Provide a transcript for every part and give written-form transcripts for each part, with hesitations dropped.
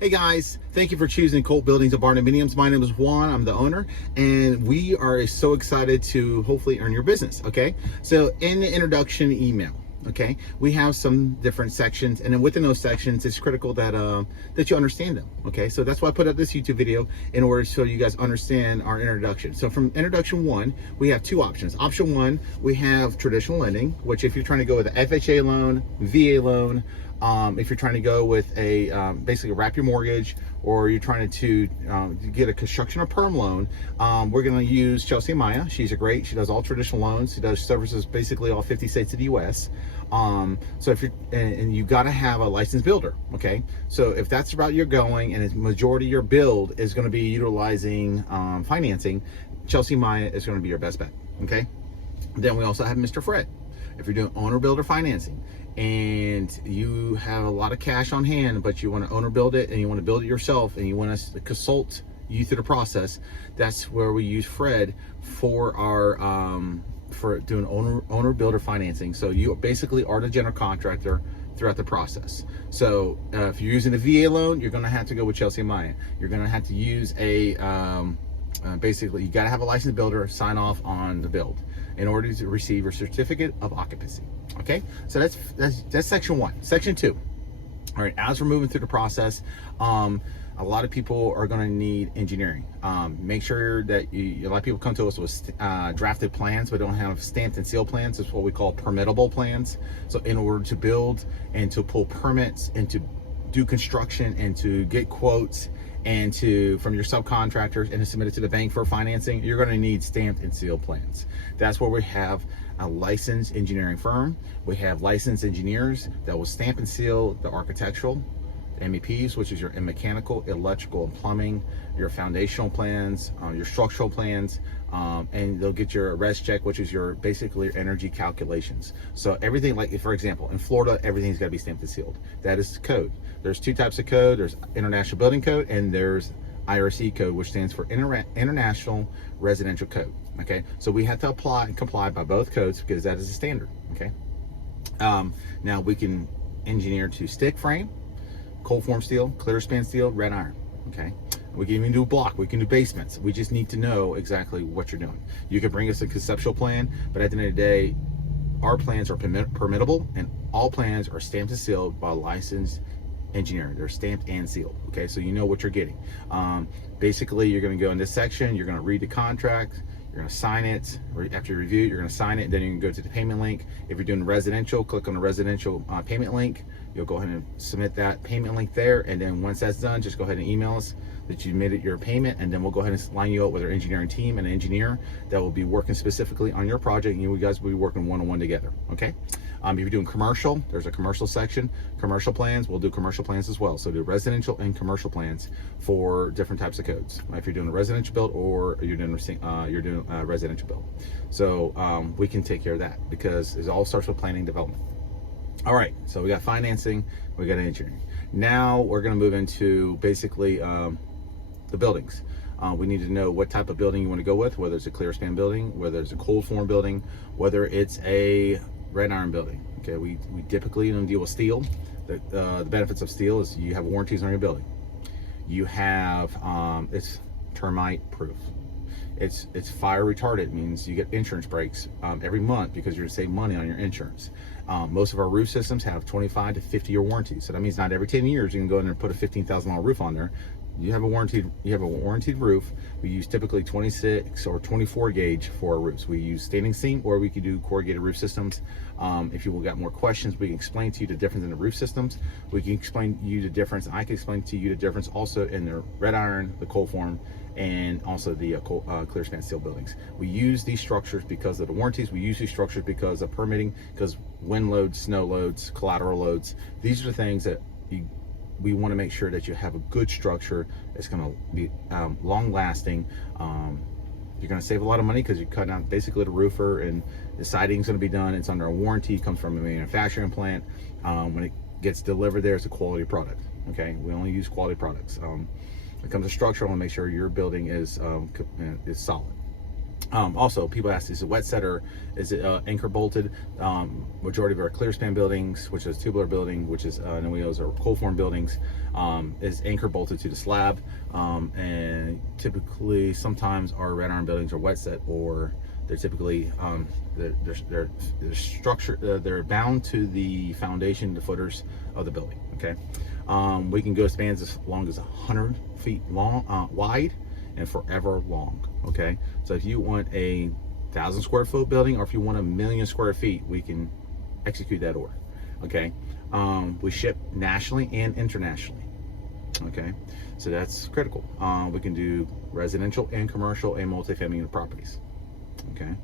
Hey guys, thank you for choosing Colt Buildings and Barndominiums. My name is Juan, I'm the owner, and we are so excited to hopefully earn your business, okay? So in the introduction email, okay, we have some different sections, and then within those sections, it's critical that that you understand them, okay? So that's why I put up this YouTube video, in order so you guys understand our introduction. So from introduction 1, we have two options. Option 1, we have traditional lending, which if you're trying to go with an FHA loan, VA loan, if you're trying to go with a basically wrap your mortgage, or you're trying to get a construction or perm loan, we're going to use Chelsea Maya. She does all traditional loans. She does services basically all 50 states of the U.S. So if you're, and you got to have a licensed builder, okay? So if that's the route you're going, and the majority of your build is going to be utilizing financing, Chelsea Maya is going to be your best bet, okay? Then we also have Mr. Fred. If you're doing owner builder financing and you have a lot of cash on hand, but you want to owner build it and you want to build it yourself and you want us to consult you through the process, that's where we use Fred for our for doing owner builder financing. So you basically are the general contractor throughout the process. So if you're using a VA loan, you're going to have to go with Chelsea Maya. You're going to have to use a basically you got to have a licensed builder sign off on the build in order to receive your certificate of occupancy. Okay, so that's section 1. Section 2. All right, as we're moving through the process, a lot of people are going to need engineering. Make sure that a lot of people come to us with drafted plans but don't have stamped and sealed plans. It's what we call permittable plans. So in order to build and to pull permits and to do construction and to get quotes and from your subcontractors and to submit it to the bank for financing, you're going to need stamped and sealed plans. That's where we have a licensed engineering firm. We have licensed engineers that will stamp and seal the architectural, the MEPs, which is your mechanical, electrical, and plumbing, your foundational plans, your structural plans, and they'll get your res check, which is your basically your energy calculations. So everything, like for example, in Florida, everything's got to be stamped and sealed. That is the code. There's two types of code. There's International Building Code and there's IRC code, which stands for International Residential Code. Okay, so we have to apply and comply by both codes because that is a standard. Okay, now we can engineer to stick frame, cold form steel, clear span steel, red iron. Okay, we can even do block, we can do basements. We just need to know exactly what you're doing. You can bring us a conceptual plan, but at the end of the day, our plans are permittable, and all plans are stamped and sealed by a licensed engineer. They're stamped and sealed. Okay, so you know what you're getting. Basically, you're going to go in this section, you're going to read the contract, you're going to sign it, or after you review it, you're going to sign it, and then you can go to the payment link. If you're doing residential, click on the residential payment link. You'll go ahead and submit that payment link there, and then once that's done, just go ahead and email us that you made it your payment, and then we'll go ahead and line you up with our engineering team and an engineer that will be working specifically on your project, and you guys will be working one-on-one together. Okay, if you're doing commercial, there's a commercial section. Commercial plans, we'll do commercial plans as well. So do residential and commercial plans for different types of codes. If you're doing a residential build or you're doing a residential build, so we can take care of that because it all starts with planning development. All right, so we got financing, we got engineering. Now we're going to move into basically the buildings. We need to know what type of building you want to go with, whether it's a clear span building, whether it's a cold form building, whether it's a red iron building. Okay, we typically don't deal with steel. The benefits of steel is you have warranties on your building. You have it's termite proof. It's fire retardant, means you get insurance breaks every month because you're going to save money on your insurance. Most of our roof systems have 25 to 50 year warranties. So that means not every 10 years you can go in there and put a $15,000 roof on there. You have a warranted roof. We use typically 26 or 24 gauge for our roofs. We use standing seam, or we can do corrugated roof systems. If you got more questions, we can explain to you the difference in the roof systems. We can explain to you the difference. I can explain to you the difference also in the red iron, the cold form, and also the clear span steel buildings. We use these structures because of the warranties. We use these structures because of permitting, because wind loads, snow loads, collateral loads. These are the things that we want to make sure that you have a good structure that's going to be long lasting. You're going to save a lot of money because you're cutting out basically the roofer, and the siding's going to be done. It's under a warranty, comes from a manufacturing plant. When it gets delivered there, it's a quality product. Okay, we only use quality products. When it comes to structure, I want to make sure your building is solid. Also, people ask, is it wet set or is it anchor bolted? Majority of our clear span buildings, which is tubular building, which is those are cold form buildings, is anchor bolted to the slab. And typically, sometimes our red iron buildings are wet set, or they're typically they're structured. They're bound to the foundation, the footers of the building. Okay, we can go spans as long as 100 feet long, wide, and forever long. Okay, so if you want a 1,000 square foot building, or if you want 1,000,000 square feet, we can execute that order. Okay, we ship nationally and internationally. Okay, so that's critical. We can do residential and commercial and multifamily unit properties. Okay,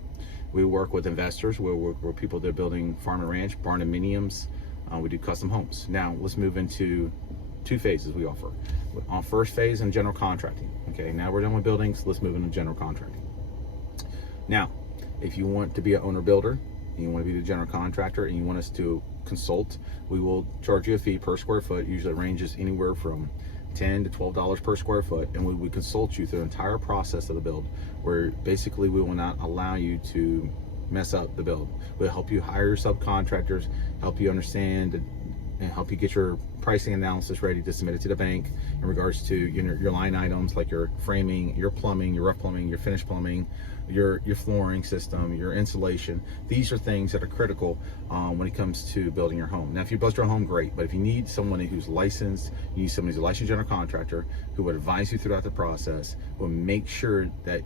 we work with investors. We work with people that are building farm and ranch, barndominiums. We do custom homes. Now let's move into 2 phases we offer. On first phase in general contracting. Okay, now we're done with buildings, let's move into general contracting. Now, if you want to be an owner builder, and you want to be the general contractor, and you want us to consult, we will charge you a fee per square foot. Usually it ranges anywhere from $10 to $12 per square foot, and we consult you through the entire process of the build, where basically we will not allow you to mess up the build. We'll help you hire your subcontractors, help you understand and help you get your pricing analysis ready to submit it to the bank in regards to your line items, like your framing, your plumbing, your rough plumbing, your finished plumbing, your flooring system, your insulation. These are things that are critical when it comes to building your home. Now, if you build your home, great, but if you need someone who's licensed, you need somebody who's a licensed general contractor who would advise you throughout the process, will make sure that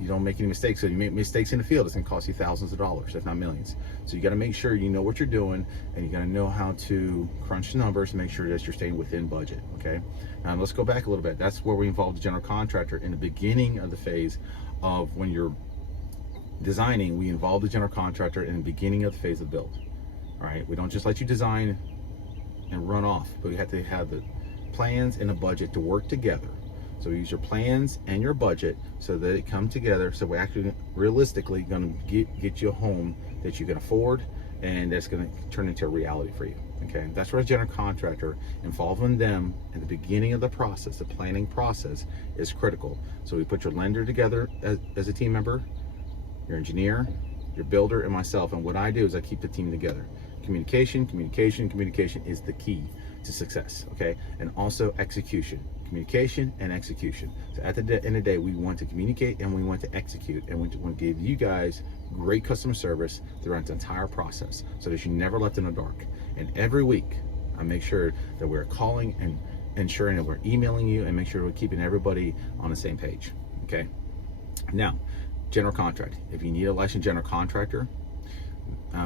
you don't make any mistakes. So you make mistakes in the field, it's gonna cost you thousands of dollars, if not millions. So you gotta make sure you know what you're doing, and you gotta know how to crunch the numbers and make sure that you're staying within budget, okay? Now let's go back a little bit. That's where we involve the general contractor in the beginning of the phase of when you're designing. We involve the general contractor in the beginning of the phase of the build, all right? We don't just let you design and run off, but we have to have the plans and a budget to work together. So we use your plans and your budget so that it come together. So we're actually realistically going to get you a home that you can afford, and that's going to turn into a reality for you. Okay, that's where a general contractor, involving them in the beginning of the process, the planning process, is critical. So we put your lender together as a team member, your engineer, your builder, and myself. And what I do is I keep the team together. Communication is the key to success. Okay, and also execution. Communication and execution. So at the end of the day, we want to communicate and we want to execute, and we want to give you guys great customer service throughout the entire process, so that you're never left in the dark. And every week, I make sure that we're calling and ensuring that we're emailing you, and make sure we're keeping everybody on the same page. Okay. Now, general contract. If you need a licensed general contractor,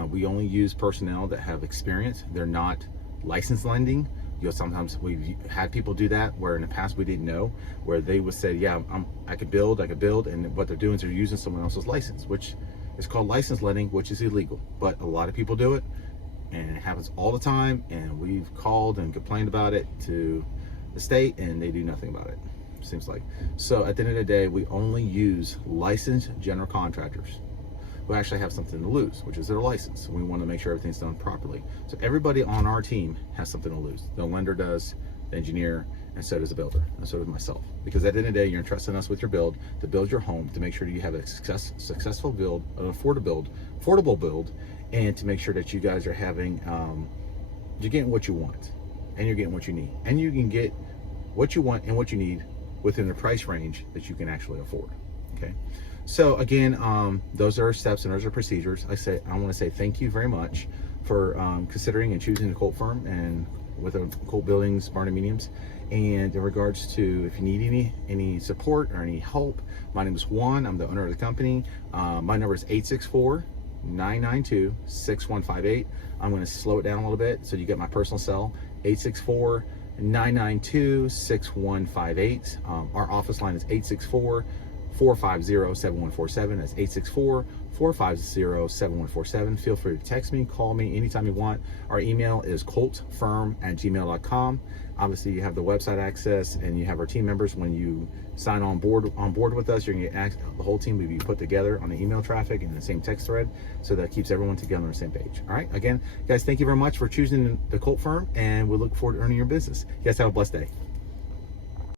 we only use personnel that have experience. They're not licensed lending. Sometimes we've had people do that where in the past we didn't know, where they would say, yeah, I could build, and what they're doing is they're using someone else's license, which is called license lending, which is illegal. But a lot of people do it, and it happens all the time, and we've called and complained about it to the state, and they do nothing about it, seems like. So at the end of the day, we only use licensed general contractors who actually have something to lose, which is their license. We want to make sure everything's done properly. So everybody on our team has something to lose. The lender does, the engineer, and so does the builder, and so does myself. Because at the end of the day, you're entrusting us with your build, to build your home, to make sure that you have a successful build, an affordable build, and to make sure that you guys are having, you're getting what you want, and you're getting what you need. And you can get what you want and what you need within the price range that you can actually afford, okay? So again, those are our steps and those are procedures. I want to say thank you very much for considering and choosing the Colt firm, and with the Colt Buildings, Barndominiums. And in regards to, if you need any support or any help, my name is Juan. I'm the owner of the company. My number is 864-992-6158. I'm going to slow it down a little bit so you get my personal cell, 864-992-6158. Our office line is 864-450-7147. That's 864-450-7147. Feel free to text me, call me anytime you want. Our email is coltfirm@gmail.com. Obviously, you have the website access, and you have our team members. When you sign on board with us, you're gonna get the whole team will be put together on the email traffic and the same text thread, so that keeps everyone together on the same page. All right. Again, guys, thank you very much for choosing the Colt firm, and we look forward to earning your business. You guys have a blessed day.